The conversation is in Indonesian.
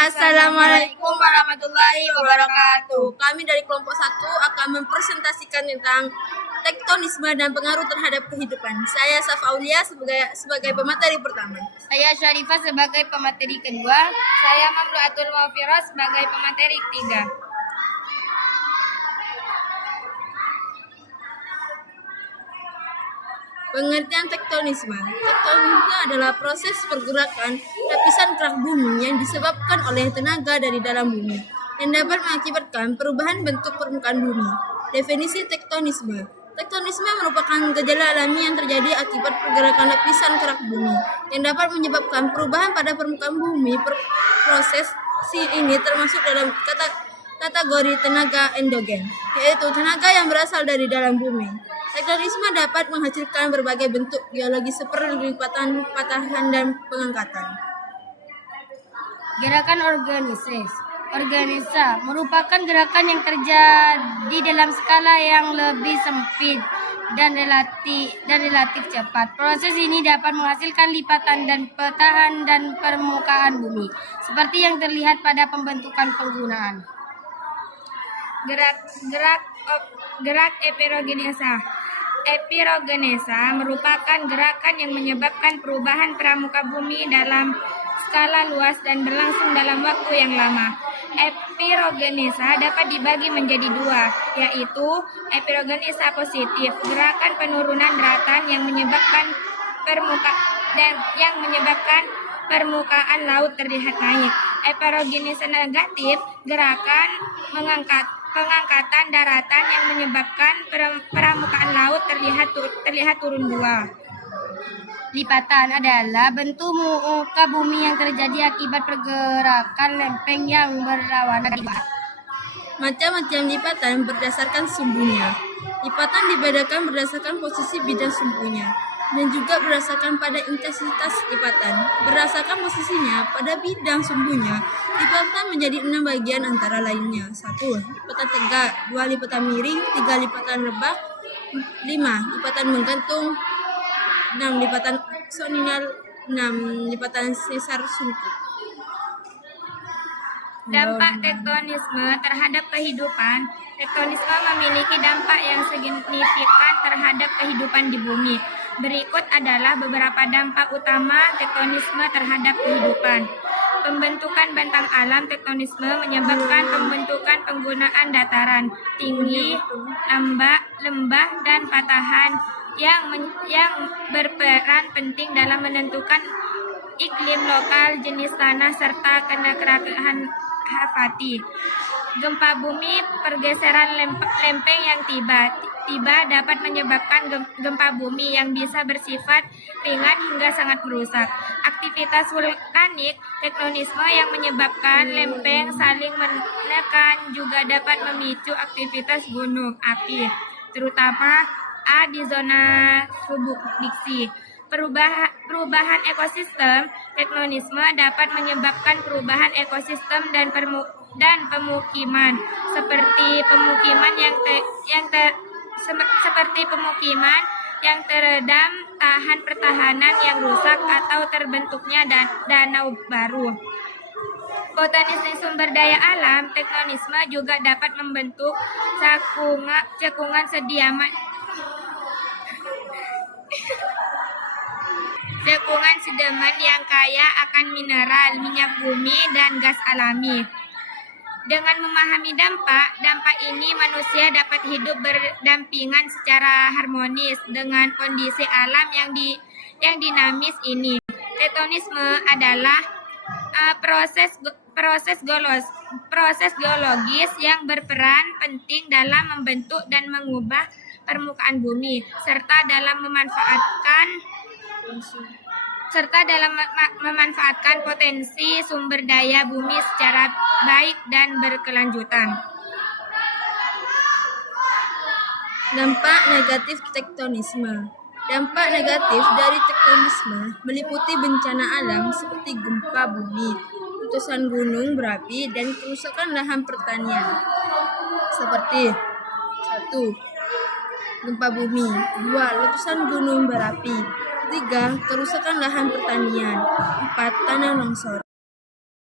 Assalamualaikum warahmatullahi wabarakatuh. Kami dari kelompok 1 akan mempresentasikan tentang tektonisme dan pengaruh terhadap kehidupan. Saya Safaulia sebagai pemateri pertama. Saya Syarifah sebagai pemateri kedua. Saya Mamluatul Mawfiroh sebagai pemateri ketiga. Pengertian tektonisme. Tektonisme adalah proses pergerakan lapisan kerak bumi yang disebabkan oleh tenaga dari dalam bumi yang dapat mengakibatkan perubahan bentuk permukaan bumi. Definisi tektonisme. Tektonisme merupakan gejala alami yang terjadi akibat pergerakan lapisan kerak bumi yang dapat menyebabkan perubahan pada permukaan bumi. Proses ini termasuk dalam kategori tenaga endogen, yaitu tenaga yang berasal dari dalam bumi. Tektonisme dapat menghasilkan berbagai bentuk geologi seperti lipatan, patahan, dan pengangkatan. Gerakan organisa merupakan gerakan yang terjadi dalam skala yang lebih sempit dan relatif cepat. Proses ini dapat menghasilkan lipatan dan patahan dan permukaan bumi, seperti yang terlihat pada pembentukan penggunaan. Gerak epirogenesa merupakan gerakan yang menyebabkan perubahan pramuka bumi dalam skala luas dan berlangsung dalam waktu yang lama. Epirogenesa dapat dibagi menjadi dua, yaitu epirogenesa positif, gerakan penurunan daratan yang menyebabkan permukaan laut terlihat naik. Epirogenesa negatif, gerakan pengangkatan daratan yang menyebabkan permukaan laut terlihat turun dua. Lipatan adalah bentuk muka bumi yang terjadi akibat pergerakan lempeng yang berlawanan lipat. Macam-macam lipatan berdasarkan sumbunya. Lipatan dibedakan berdasarkan posisi bidang sumbunya dan juga berdasarkan pada intensitas lipatan. Berdasarkan posisinya pada bidang sumbunya, lipatan menjadi 6 bagian antara lainnya. 1. Lipatan tegak, 2. Lipatan miring, 3. Lipatan rebah, 5. Lipatan menggantung, 6. Lipatan aksonal, 6. Lipatan sesar sungkit. Dampak tektonisme terhadap kehidupan. Tektonisme memiliki dampak yang signifikan terhadap kehidupan di bumi. Berikut adalah beberapa dampak utama tektonisme terhadap kehidupan. Pembentukan bentang alam. Tektonisme menyebabkan pembentukan penggunaan dataran tinggi, lembah, dan patahan yang berperan penting dalam menentukan iklim lokal, jenis tanah, serta keanekaragaman hayati. Gempa bumi, pergeseran lempeng yang tiba dapat menyebabkan gempa bumi yang bisa bersifat ringan hingga sangat merusak. Aktivitas vulkanik, tektonisme yang menyebabkan lempeng saling menekan juga dapat memicu aktivitas gunung api, terutama di zona subduksi. Perubahan ekosistem. Tektonisme dapat menyebabkan perubahan ekosistem dan pemukiman, seperti pemukiman yang terendam, pertahanan yang rusak, atau terbentuknya danau baru. Potensi sumber daya alam. Tektonisme juga dapat membentuk cekungan sedimen yang kaya akan mineral, minyak bumi, dan gas alami. Dengan memahami dampak ini, manusia dapat hidup berdampingan secara harmonis dengan kondisi alam yang dinamis ini. Tektonisme adalah proses geologis yang berperan penting dalam membentuk dan mengubah permukaan bumi, serta dalam memanfaatkan potensi sumber daya bumi secara baik dan berkelanjutan. Dampak negatif tektonisme. Dampak negatif dari tektonisme meliputi bencana alam seperti gempa bumi, letusan gunung berapi, dan kerusakan lahan pertanian. Seperti 1. Gempa bumi, 2. Letusan gunung berapi, 3. Kerusakan lahan pertanian, 4. Tanah longsor.